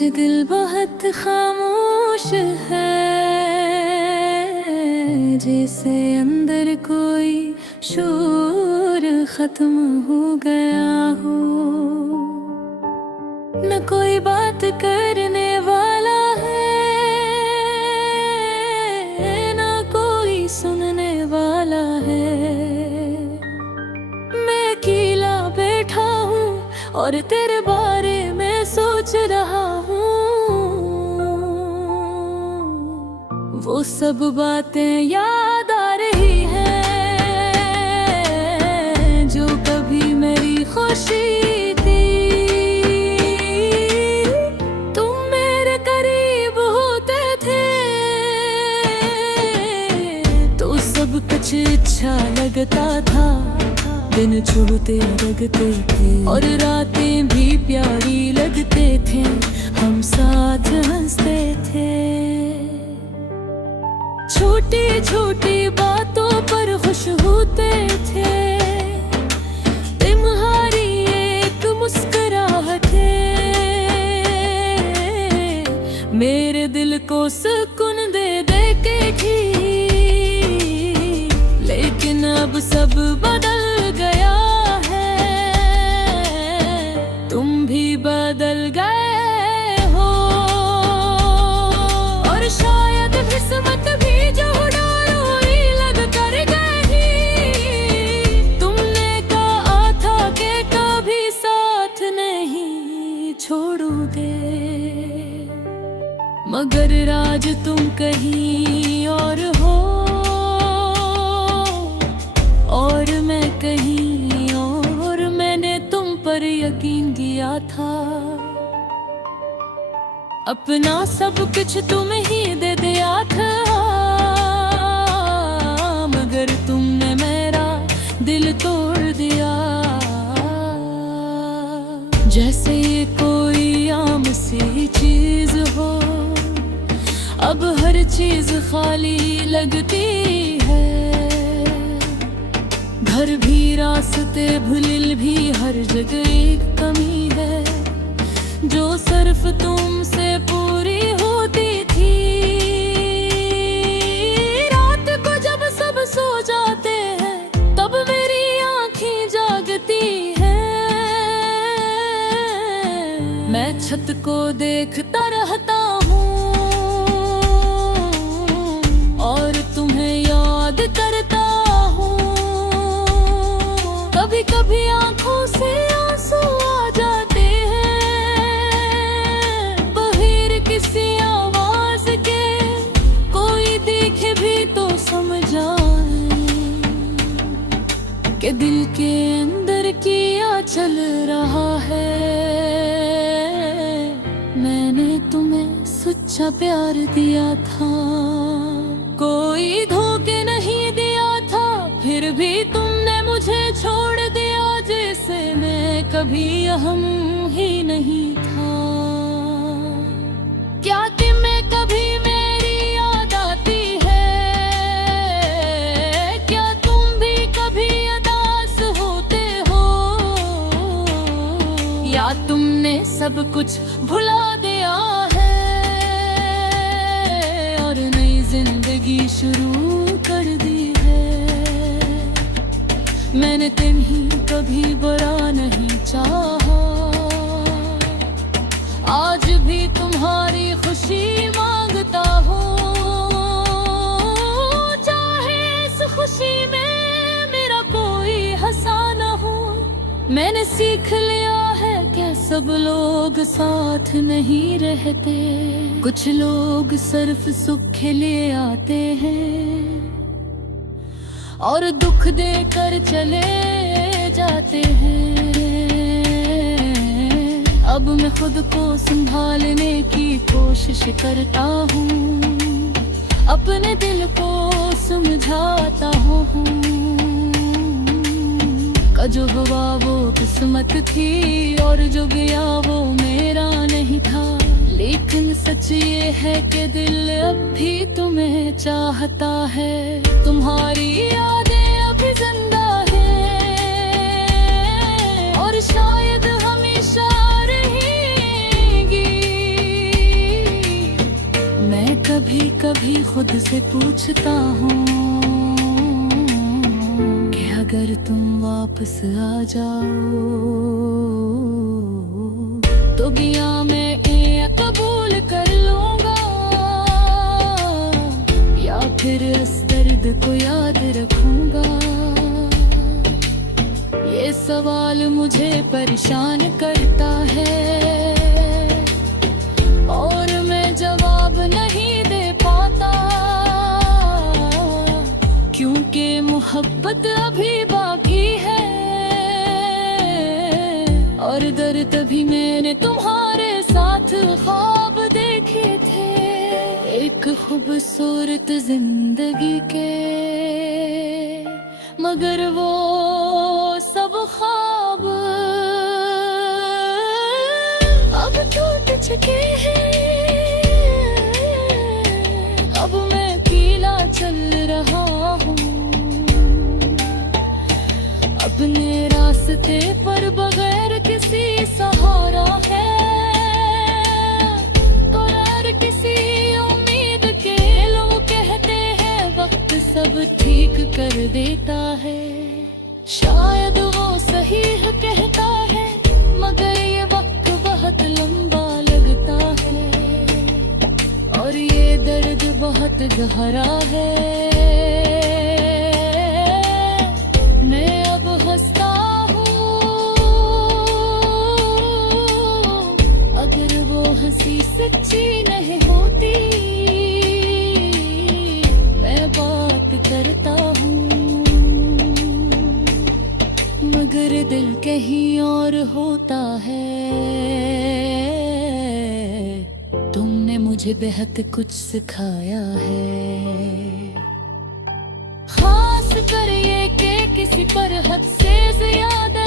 आज दिल बहुत खामोश है, जैसे अंदर कोई शोर खत्म हो गया हो। न कोई बात करने वाला है, न कोई सुनने वाला है। मैं अकेला बैठा हूँ और तेरे बारे में सोच रहा हूँ। वो सब बातें याद आ रही हैं जो कभी मेरी खुशी थी। तुम मेरे करीब होते थे तो सब कुछ अच्छा लगता था। दिन छूटते लगते थे और रातें भी प्यारी लगते थे। हम साथ हंसते थे, छोटी छोटी बातों पर खुश होते थे। तुम्हारी एक मुस्कुराहट मेरे दिल को सुकून दे दे के थी। लेकिन अब सब बदल गया है, तुम भी बदल गए हो। और शायद किस्मत भी जो डोरी लग कर गई। तुमने कहा था कि कभी साथ नहीं छोड़ोगे, मगर आज तुम कहीं और हो और मैं कहीं और। मैंने तुम पर यकीन किया था, अपना सब कुछ तुम ही दे दिया था। मगर तुमने मेरा दिल तोड़ दिया। जैसे ये कोई आम सी चीज हो, अब हर चीज खाली लगती है। घर भी, रास्ते, भूल भी, हर जगह एक कमी है जो सिर्फ तुमसे पूरी होती थी। रात को जब सब सो जाते हैं तब मेरी आंखें जागती हैं। मैं छत को देखता रहता हूँ और तुम्हें याद करता हूँ। कभी कभी आंखों से आंसू आ जाते हैं, बहिर किसी आवाज के। कोई देखे भी तो समझ आए कि दिल के अंदर क्या चल रहा है। मैंने तुम्हें सच्चा प्यार दिया था, कोई धोखे नहीं दिया था। फिर भी तुमने मुझे छोड़ दिया, जैसे मैं कभी अहम ही नहीं था। क्या तुम्हें कभी मेरी याद आती है? क्या तुम भी कभी उदास होते हो? या तुमने सब कुछ भुला दिया है और नई जिंदगी शुरू कर दी है? मैंने तुम्हें कभी बुरा नहीं चाहा, आज भी तुम्हारी खुशी मांगता हूँ। चाहे इस खुशी में मेरा कोई हिस्सा न हो। मैंने सीख लिया है कि सब लोग साथ नहीं रहते। कुछ लोग सिर्फ सुख के लिए आते हैं और दुख देकर चले जाते हैं। अब मैं खुद को संभालने की कोशिश करता हूँ, अपने दिल को समझाता हूँ। जो हुआ वो किस्मत थी और जो गया वो मेरा नहीं था। लेकिन सच ये है कि दिल अब भी तुम्हें चाहता है। तुम्हारी यादें अभी जिंदा है और शायद हमेशा रहेंगी। मैं कभी कभी खुद से पूछता हूँ कि अगर तुम वापस आ जाओ तो क्या मैं ये कबूल कर लूंगा, या फिर इस दर्द को याद रखूंगा। ये सवाल मुझे परेशान करता है और मैं जवाब नहीं दे पाता, क्योंकि मोहब्बत अभी बाकी है और दर्द भी मैंने तुम्हारे साथ ख्वाब देखे थे, एक खूबसूरत जिंदगी के, मगर वो सब ख्वाब अब टूट चुके हैं। अब मैं अकेला चल रहा हूँ अपने रास्ते पर, बगैर किसी सहारा है, बगैर किसी उम्मीद के। लोग कहते हैं वक्त सब ठीक कर देता है, शायद वो सही कहता है, मगर ये वक्त बहुत लंबा लगता है और ये दर्द बहुत गहरा है। मैं अब हंसता हूँ, अगर वो हंसी सच्ची नहीं होती, मैं बात करता हूँ मगर दिल कहीं और होता है। तुमने मुझे बेहद कुछ सिखाया है, खास कर ये कि किसी पर हद से ज्यादा